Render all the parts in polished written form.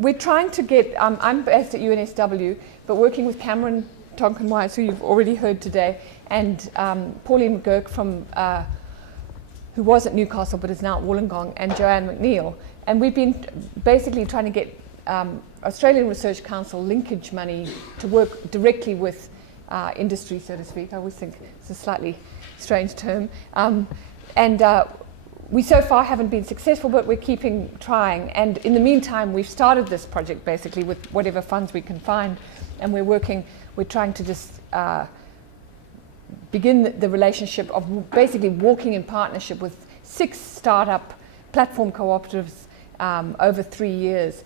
we're trying to get, I'm based at UNSW, but working with Cameron Tonkin-Wise, who you've already heard today, and Pauline McGurk from, who was at Newcastle but is now at Wollongong, and Joanne McNeill. And we've been basically trying to get Australian Research Council linkage money to work directly with industry, so to speak. I always think it's a slightly strange term. We so far haven't been successful, but we're keeping trying. And in the meantime, we've started this project basically with whatever funds we can find. And we're trying to just begin the relationship of basically working in partnership with 6 startup platform cooperatives over 3 years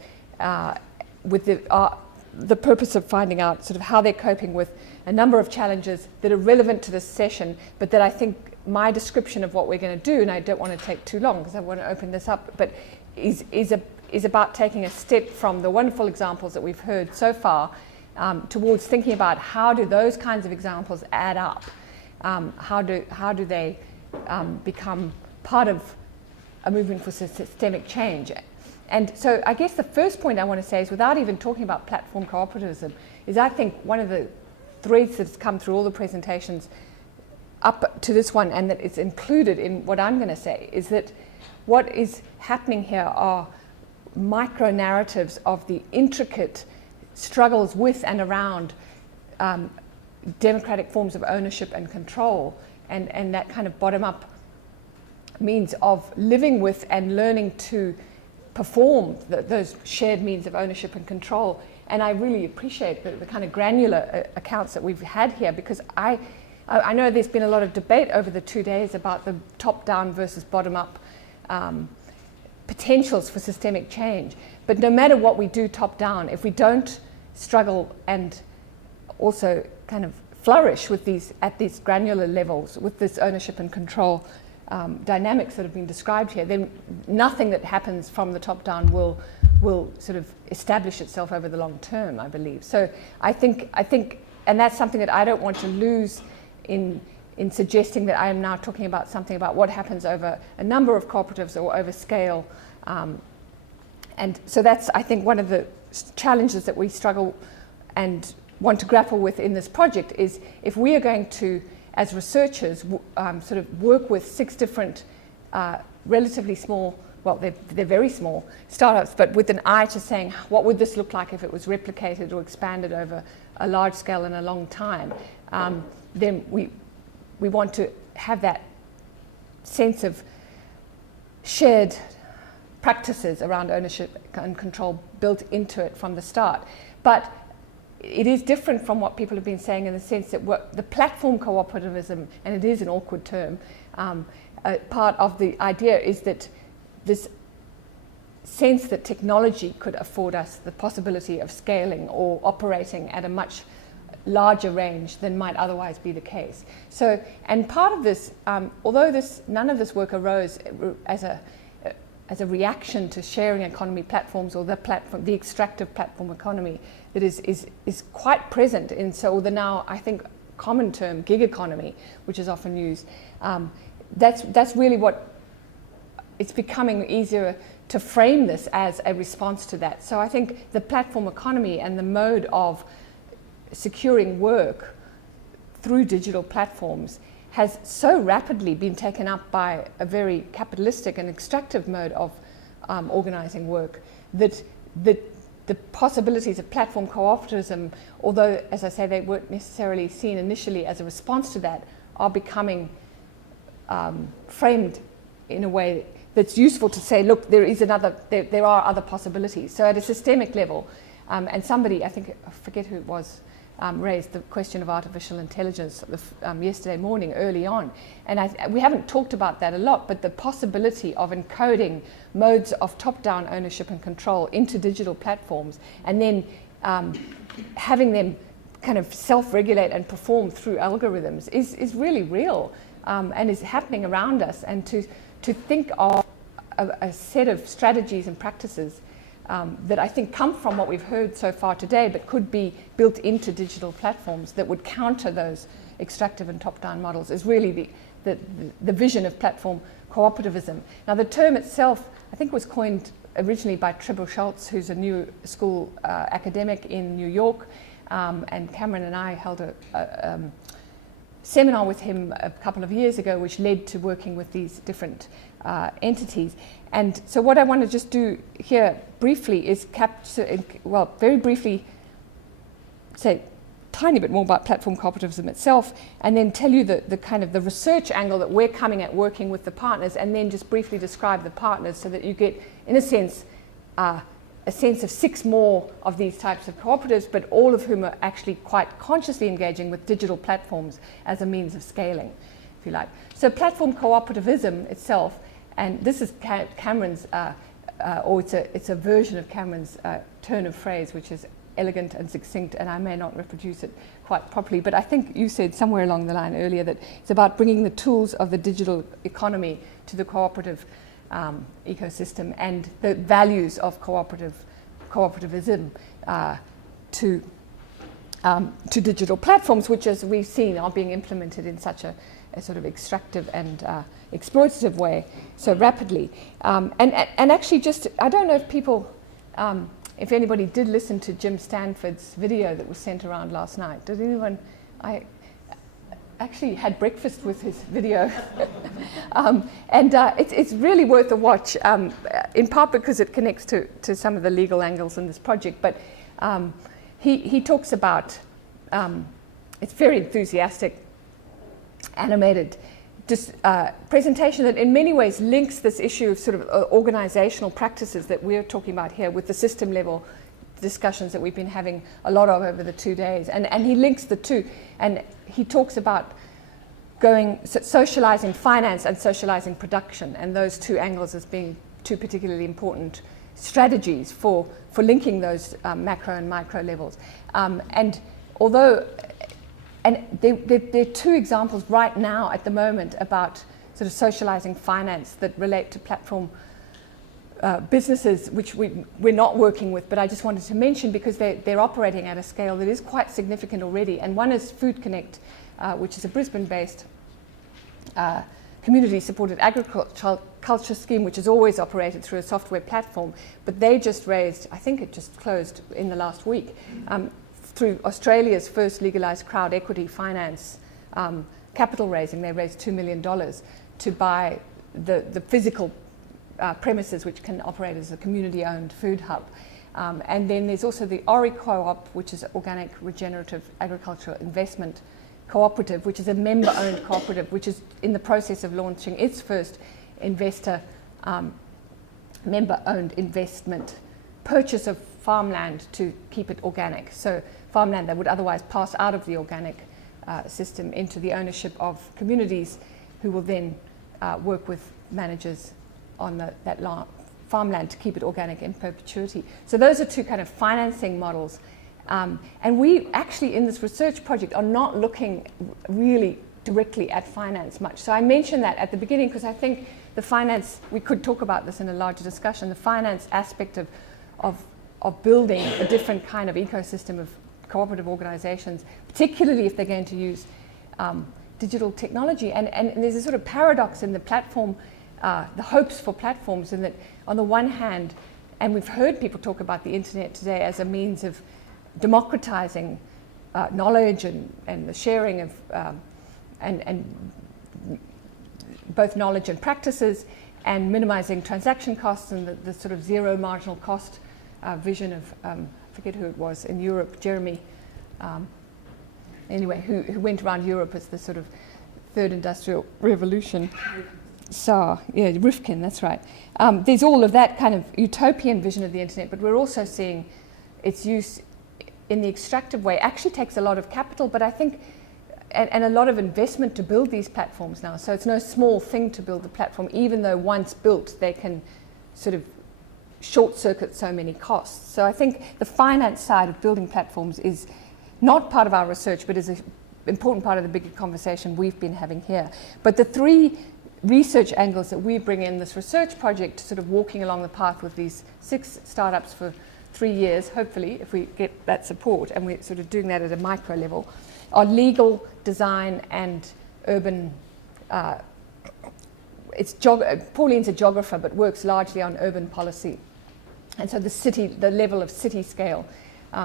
with the purpose of finding out sort of how they're coping with a number of challenges that are relevant to this session, but that I think my description of what we're going to do, and I don't want to take too long because I want to open this up, but is about taking a step from the wonderful examples that we've heard so far towards thinking about how do those kinds of examples add up? How do they become part of a movement for systemic change? And so I guess the first point I want to say is, without even talking about platform cooperativism, is I think one of the threads that's come through all the presentations up to this one, and that it's included in what I'm going to say, is that what is happening here are micro narratives of the intricate struggles with and around democratic forms of ownership and control, and that kind of bottom-up means of living with and learning to perform those shared means of ownership and control. And I really appreciate the kind of granular accounts that we've had here, because I know there's been a lot of debate over the 2 days about the top-down versus bottom-up potentials for systemic change. But no matter what we do top-down, if we don't struggle and also kind of flourish with at these granular levels, with this ownership and control dynamics that have been described here, then nothing that happens from the top down will sort of establish itself over the long term, I believe. So I think, and that's something that I don't want to lose in suggesting that I am now talking about something about what happens over a number of cooperatives or over scale. And so that's, I think, one of the challenges that we struggle and want to grapple with in this project is, if we are going to, as researchers, sort of work with 6 different relatively small, well, they're very small startups, but with an eye to saying, what would this look like if it was replicated or expanded over a large scale and a long time? Then we want to have that sense of shared practices around ownership and control built into it from the start. But it is different from what people have been saying, in the sense that the platform cooperativism, and it is an awkward term, part of the idea is that this sense that technology could afford us the possibility of scaling or operating at a much larger range than might otherwise be the case. So, and part of this, although none of this work arose as a reaction to sharing economy platforms or the extractive platform economy that is quite present in the now, I think, common term gig economy, which is often used. That's really what it's becoming easier to frame this as a response to that. So I think the platform economy and the mode of securing work through digital platforms has so rapidly been taken up by a very capitalistic and extractive mode of organizing work that the possibilities of platform cooperativism, although, as I say, they weren't necessarily seen initially as a response to that, are becoming framed in a way that's useful to say, look, there are other possibilities. So at a systemic level, and somebody, I forget who it was, raised the question of artificial intelligence yesterday morning early on. And we haven't talked about that a lot, but the possibility of encoding modes of top-down ownership and control into digital platforms, and then having them kind of self-regulate and perform through algorithms is really real, and is happening around us. And to think of a set of strategies and practices that I think come from what we've heard so far today, but could be built into digital platforms that would counter those extractive and top-down models, is really the vision of platform cooperativism. Now, the term itself, I think, was coined originally by Tribble Schultz, who's a New School academic in New York, and Cameron and I held a seminar with him a couple of years ago, which led to working with these different entities. And so what I want to just do here briefly is very briefly say a tiny bit more about platform cooperativism itself, and then tell you the kind of the research angle that we're coming at working with the partners, and then just briefly describe the partners so that you get, in a sense of 6 more of these types of cooperatives, but all of whom are actually quite consciously engaging with digital platforms as a means of scaling, if you like. So platform cooperativism itself, and this is Cameron's, or it's a version of Cameron's turn of phrase, which is elegant and succinct, and I may not reproduce it quite properly, but I think you said somewhere along the line earlier that it's about bringing the tools of the digital economy to the cooperative ecosystem and the values of cooperativism to digital platforms, which, as we've seen, are being implemented in such a sort of extractive and exploitative way so rapidly. And actually, just I don't know if people, if anybody did listen to Jim Stanford's video that was sent around last night. Did anyone? I actually had breakfast with his video. It's really worth a watch, in part because it connects to some of the legal angles in this project. But he talks about, it's very enthusiastic, animated presentation that in many ways links this issue of sort of organizational practices that we're talking about here with the system level discussions that we've been having a lot of over the 2 days. And he links the two. And he talks about socializing finance and socializing production, and those two angles as being two particularly important strategies for linking those macro and micro levels. And although, and there are 2 examples right now at the moment about sort of socializing finance that relate to platform businesses, which we're not working with, but I just wanted to mention because they're operating at a scale that is quite significant already. And one is Food Connect, which is a Brisbane-based community-supported agriculture scheme, which has always operated through a software platform. But they just raised, I think it just closed in the last week, through Australia's first legalised crowd equity finance capital raising. They raised $2 million to buy the physical premises which can operate as a community-owned food hub. And then there's also the Ori Co-op, which is Organic Regenerative Agricultural Investment Cooperative, which is a member-owned cooperative, which is in the process of launching its first investor member-owned investment purchase of farmland to keep it organic. So farmland that would otherwise pass out of the organic system into the ownership of communities who will then work with managers on that farmland to keep it organic in perpetuity. So those are 2 kind of financing models. And we actually in this research project are not looking really directly at finance much. So I mentioned that at the beginning because I think the finance, we could talk about this in a larger discussion, the finance aspect of building a different kind of ecosystem of cooperative organizations, particularly if they're going to use digital technology. And there's a sort of paradox in the platform, the hopes for platforms, in that on the one hand, and we've heard people talk about the internet today as a means of democratizing knowledge and the sharing of and both knowledge and practices, and minimizing transaction costs and the sort of zero marginal cost vision of, I forget who it was in Europe, Jeremy, anyway, who went around Europe as the sort of third industrial revolution. Rifkin, that's right. There's all of that kind of utopian vision of the internet, but we're also seeing its use in the extractive way. Actually takes a lot of capital, but I think, and a lot of investment to build these platforms now. So it's no small thing to build the platform, even though once built, they can sort of short circuit so many costs. So I think the finance side of building platforms is not part of our research, but is an important part of the bigger conversation we've been having here. But the 3 research angles that we bring in this research project, sort of walking along the path with these 6 startups for 3 years, hopefully, if we get that support, and we're sort of doing that at a micro level, are legal, design, and urban. Pauline's a geographer, but works largely on urban policy and so the level of city scale.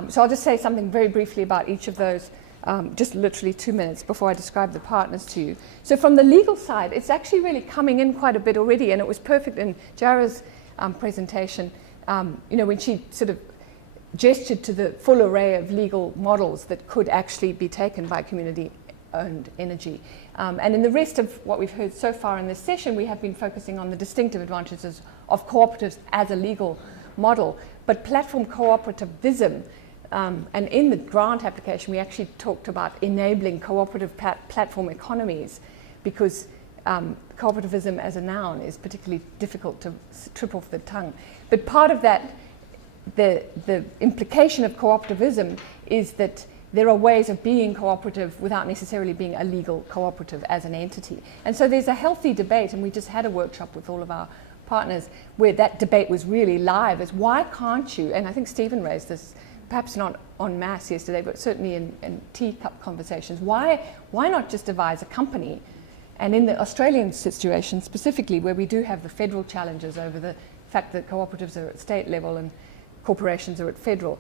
So I'll just say something very briefly about each of those, just literally 2 minutes before I describe the partners to you. So from the legal side, it's actually really coming in quite a bit already, and it was perfect in Jara's presentation, when she sort of gestured to the full array of legal models that could actually be taken by community-owned energy. And in the rest of what we've heard so far in this session, we have been focusing on the distinctive advantages of cooperatives as a legal model, but platform cooperativism, and in the grant application, we actually talked about enabling cooperative platform economies, because cooperativism as a noun is particularly difficult to trip off the tongue. But part of that, the implication of cooperativism is that there are ways of being cooperative without necessarily being a legal cooperative as an entity. And so there's a healthy debate, and we just had a workshop with all of our partners where that debate was really live, is why can't you, and I think Stephen raised this, perhaps not en masse yesterday, but certainly in teacup conversations, why not just devise a company? And in the Australian situation specifically, where we do have the federal challenges over the fact that cooperatives are at state level and corporations are at federal,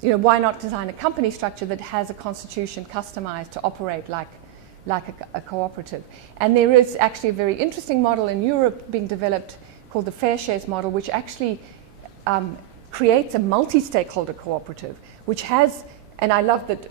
why not design a company structure that has a constitution customized to operate like a cooperative? And there is actually a very interesting model in Europe being developed called the fair shares model, which actually creates a multi-stakeholder cooperative, which has, and I love that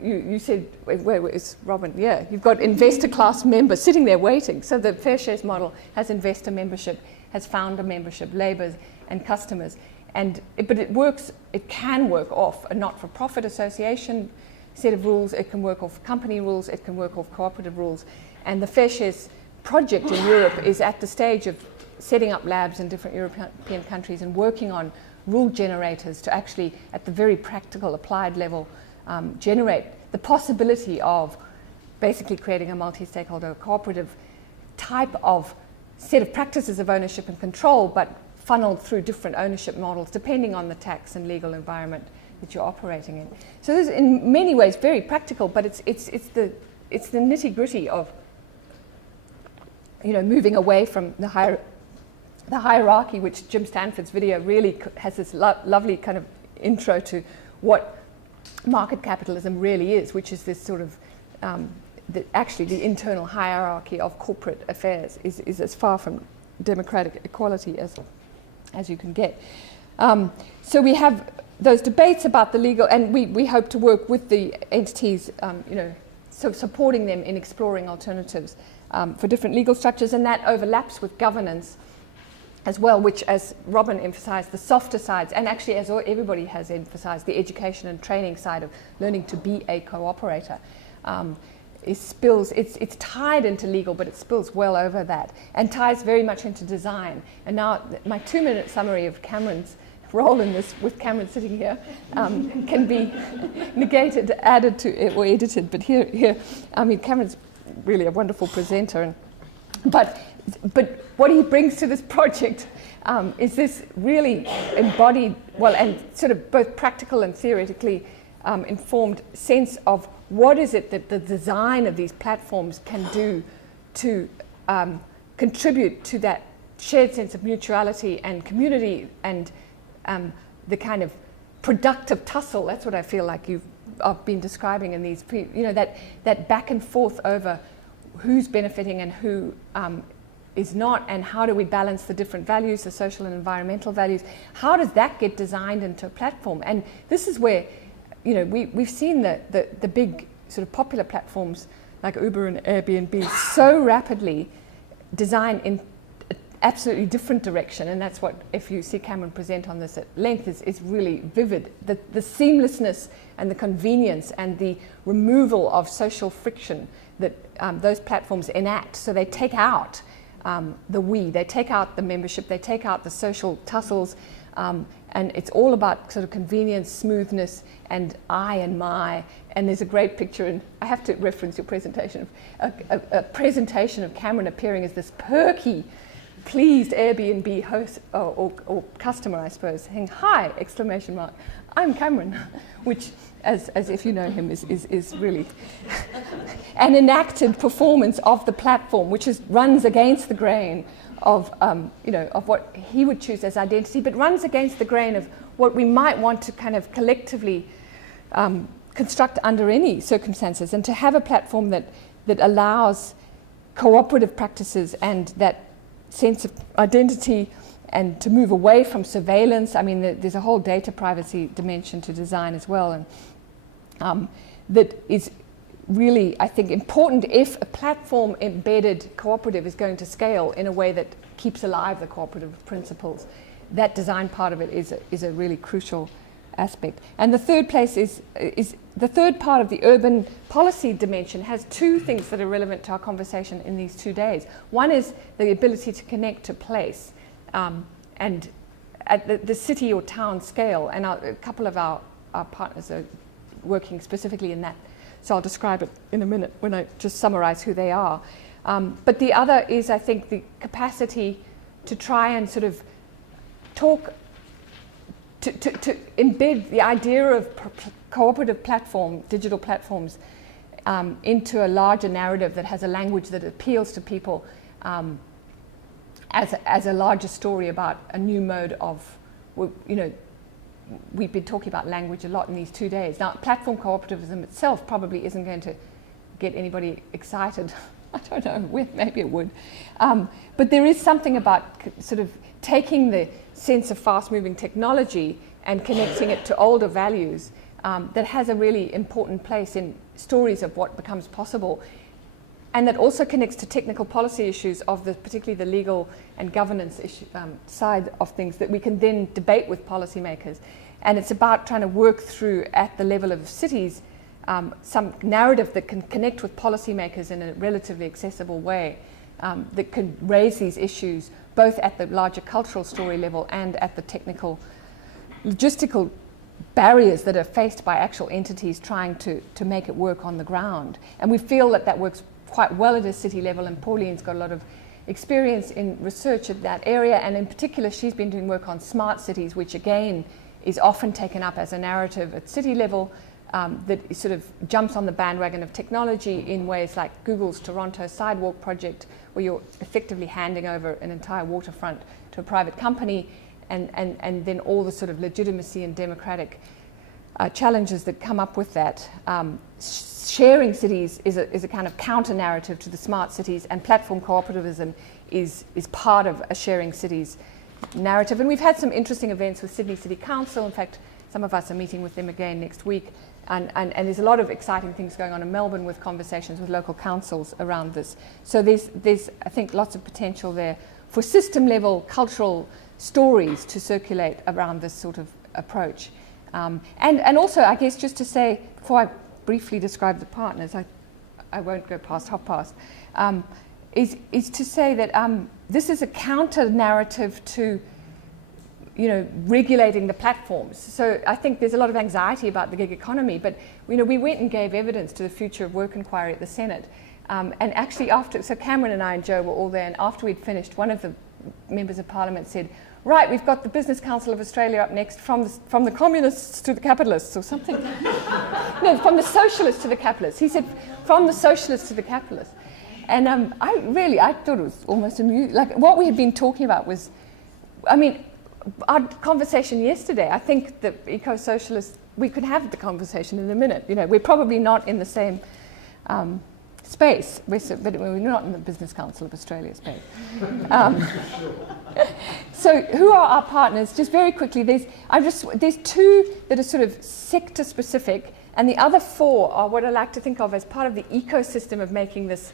you said, where is Robin? Yeah, you've got investor class members sitting there waiting. So the fair shares model has investor membership, has founder membership, labour and customers. But it can work off a not-for-profit association set of rules, it can work off company rules, it can work off cooperative rules. And the Fair Shares project in Europe is at the stage of setting up labs in different European countries and working on rule generators to actually, at the very practical applied level, generate the possibility of basically creating a multi-stakeholder cooperative type of set of practices of ownership and control, but funneled through different ownership models depending on the tax and legal environment that you're operating in. So this is in many ways very practical, but it's the nitty-gritty of moving away from the hierarchy, which Jim Stanford's video really has this lovely kind of intro to what market capitalism really is, which is this sort of actually the internal hierarchy of corporate affairs is as far from democratic equality as you can get. So we have those debates about the legal, and we hope to work with the entities, so supporting them in exploring alternatives for different legal structures, and that overlaps with governance as well, which, as Robin emphasized, the softer sides, and actually as everybody has emphasized, the education and training side of learning to be a cooperator. It's tied into legal, but it spills well over that and ties very much into design. And now my 2-minute summary of Cameron's role in this, with Cameron sitting here, can be negated, added to it, or edited. But here, I mean, Cameron's really a wonderful presenter, but what he brings to this project is this really embodied, and sort of both practical and theoretically informed sense of what is it that the design of these platforms can do to contribute to that shared sense of mutuality and community and the kind of productive tussle. That's what I feel like you've been describing in these, that back and forth over who's benefiting and who is not, and how do we balance the different values, the social and environmental values. How does that get designed into a platform? And this is where, we've seen the big sort of popular platforms like Uber and Airbnb so rapidly design in an absolutely different direction, and that's what, if you see Cameron present on this at length, is really vivid. The seamlessness and the convenience and the removal of social friction that those platforms enact. So they take out they take out the membership, they take out the social tussles, and it's all about sort of convenience, smoothness, and I and my. And there's a great picture, and I have to reference your presentation, a presentation of Cameron appearing as this perky, pleased Airbnb host or customer, I suppose, saying, "Hi!" ! I'm Cameron, which, as if you know him, is really an enacted performance of the platform, which runs against the grain of what he would choose as identity, but runs against the grain of what we might want to kind of collectively construct under any circumstances, and to have a platform that allows cooperative practices and that sense of identity, and to move away from surveillance. I mean, there's a whole data privacy dimension to design as well, and that is really, I think, important if a platform-embedded cooperative is going to scale in a way that keeps alive the cooperative principles. That design part of it is a really crucial aspect. And the third place is the third part of the urban policy dimension has two things that are relevant to our conversation in these 2 days. One is the ability to connect to place, and at the city or town scale, and a couple of our partners are working specifically in that. So I'll describe it in a minute when I just summarize who they are. But the other is, I think, the capacity to try and sort of talk, to embed the idea of cooperative platform, digital platforms, into a larger narrative that has a language that appeals to people as a larger story about a new mode of, we've been talking about language a lot in these 2 days. Now, platform cooperativism itself probably isn't going to get anybody excited. I don't know, maybe it would. But there is something about sort of taking the sense of fast-moving technology and connecting it to older values that has a really important place in stories of what becomes possible, and that also connects to technical policy issues of particularly the legal and governance issue, side of things that we can then debate with policymakers. And it's about trying to work through, at the level of cities, some narrative that can connect with policymakers in a relatively accessible way, that can raise these issues both at the larger cultural story level and at the technical, logistical barriers that are faced by actual entities trying to make it work on the ground. And we feel that works quite well at a city level, and Pauline's got a lot of experience in research at that area, and in particular she's been doing work on smart cities, which again is often taken up as a narrative at city level that sort of jumps on the bandwagon of technology in ways like Google's Toronto Sidewalk project, where you're effectively handing over an entire waterfront to a private company, and then all the sort of legitimacy and democratic challenges that come up with that. Sharing cities is a kind of counter-narrative to the smart cities, and platform cooperativism is part of a sharing cities narrative. And we've had some interesting events with Sydney City Council. In fact, some of us are meeting with them again next week. And there's a lot of exciting things going on in Melbourne with conversations with local councils around this. So there's I think, lots of potential there for system-level cultural stories to circulate around this sort of approach. And also, I guess, just to say, before I briefly describe the partners, I won't go past half past, is to say that this is a counter-narrative to regulating the platforms. So I think there's a lot of anxiety about the gig economy, but we went and gave evidence to the Future of Work inquiry at the Senate. And actually so Cameron and I and Joe were all there, and after we'd finished, one of the members of Parliament said, right, we've got the Business Council of Australia up next, from the communists to the capitalists, or something. No, from the socialists to the capitalists. He said, from the socialists to the capitalists. And I thought it was almost amusing. Like, what we had been talking about was, our conversation yesterday, I think the eco-socialists, we could have the conversation in a minute. We're probably not in the same space, but we're not in the Business Council of Australia space. So who are our partners? Just very quickly, there's two that are sort of sector specific, and the other four are what I like to think of as part of the ecosystem of making this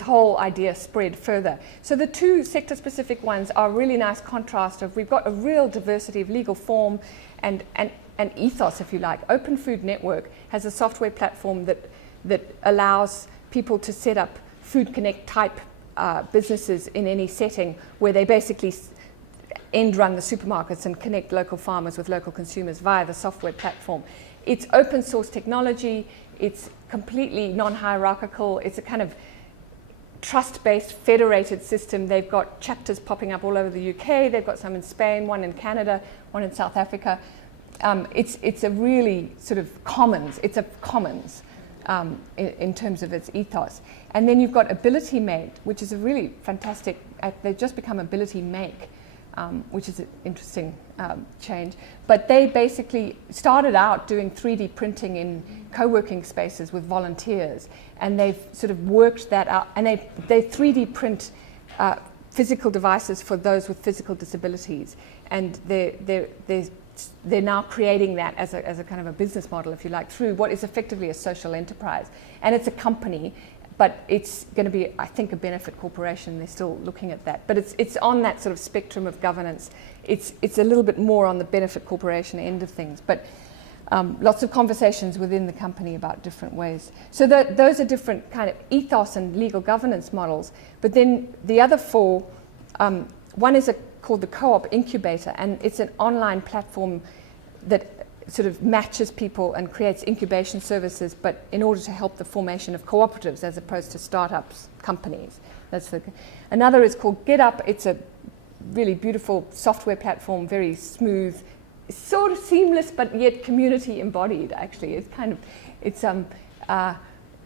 whole idea spread further. So the two sector-specific ones are a really nice contrast of, we've got a real diversity of legal form and ethos, if you like. Open Food Network has a software platform that allows people to set up Food Connect type businesses in any setting, where they basically end-run the supermarkets and connect local farmers with local consumers via the software platform. It's open source technology, it's completely non-hierarchical, it's a kind of trust-based federated system. They've got chapters popping up all over the UK, they've got some in Spain, one in Canada, one in South Africa. It's a really sort of commons, it's a commons. in terms of its ethos. And then you've got Ability Made, which is a really fantastic, they've just become Ability Make, which is an interesting change. But they basically started out doing 3D printing in co-working spaces with volunteers, and they've sort of worked that out, and they 3D print physical devices for those with physical disabilities, and they're now creating that as a kind of a business model, if you like, through what is effectively a social enterprise. And it's a company, but it's going to be, I think, a benefit corporation. They're still looking at that. But it's on that sort of spectrum of governance. It's a little bit more on the benefit corporation end of things. But lots of conversations within the company about different ways. So those are different kind of ethos and legal governance models. But then the other four, one is called the Co-op Incubator, and it's an online platform that sort of matches people and creates incubation services, but in order to help the formation of cooperatives as opposed to startups, companies. Another is called GetUp. It's a really beautiful software platform, very smooth, sort of seamless, but yet community embodied. Actually,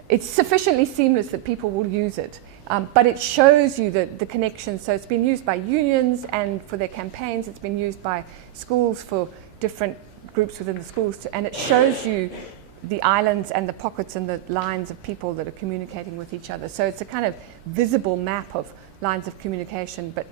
it's sufficiently seamless that people will use it. But it shows you the connection. So it's been used by unions and for their campaigns. It's been used by schools for different groups within the schools. And it shows you the islands and the pockets and the lines of people that are communicating with each other. So it's a kind of visible map of lines of communication, but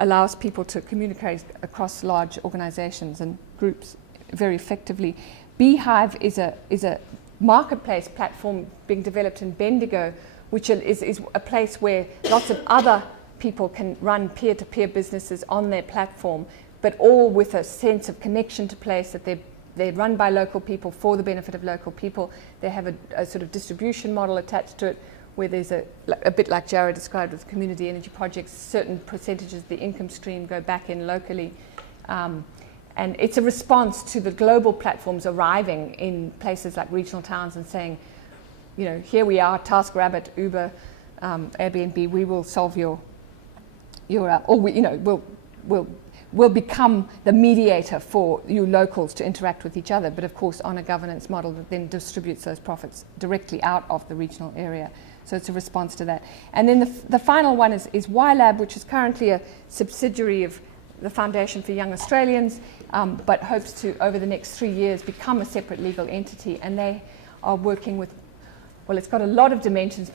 allows people to communicate across large organizations and groups very effectively. Beehive is a marketplace platform being developed in Bendigo, which is a place where lots of other people can run peer-to-peer businesses on their platform, but all with a sense of connection to place, that they're run by local people for the benefit of local people. They have a sort of distribution model attached to it, where there's a bit like Jared described with community energy projects, certain percentages of the income stream go back in locally. And it's a response to the global platforms arriving in places like regional towns and saying, you know, here we are, TaskRabbit, Uber, Airbnb, we will solve your or we, you know, we'll become the mediator for you locals to interact with each other, but of course on a governance model that then distributes those profits directly out of the regional area. So it's a response to that. And then the final one is YLab, which is currently a subsidiary of the Foundation for Young Australians, but hopes to, over the next 3 years, become a separate legal entity. And they are working with, well, it's got a lot of dimensions,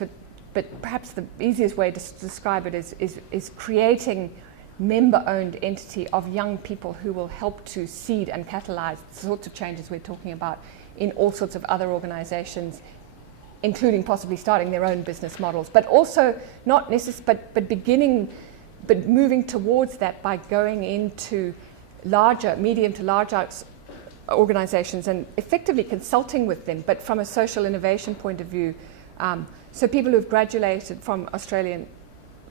but perhaps the easiest way to describe it is creating member-owned entity of young people who will help to seed and catalyze the sorts of changes we're talking about in all sorts of other organizations, including possibly starting their own business models, but also not necessarily, but moving towards that by going into larger, medium to larger organizations and effectively consulting with them, but from a social innovation point of view. So people who've graduated from Australian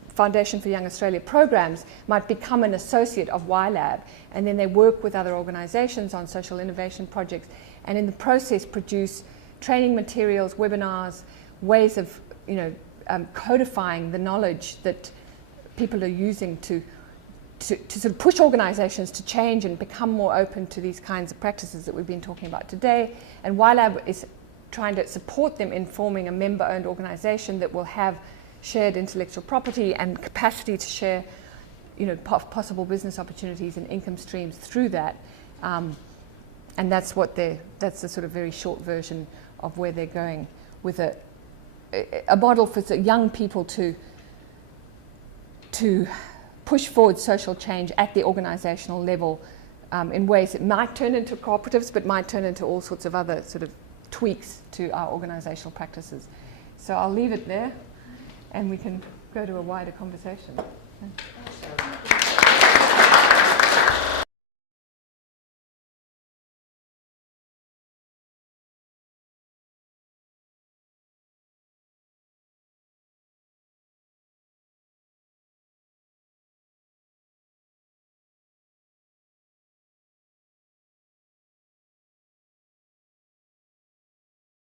Foundation for Young Australia programs might become an associate of YLab, and then they work with other organizations on social innovation projects, and in the process produce training materials, webinars, ways of, you know, codifying the knowledge that people are using to sort of push organizations to change and become more open to these kinds of practices that we've been talking about today. And YLab is trying to support them in forming a member-owned organization that will have shared intellectual property and capacity to share, you know, possible business opportunities and income streams through that. And that's the sort of very short version of where they're going, with a model for young people to push forward social change at the organizational level in ways that might turn into cooperatives, but might turn into all sorts of other sort of tweaks to our organizational practices. So I'll leave it there, and we can go to a wider conversation.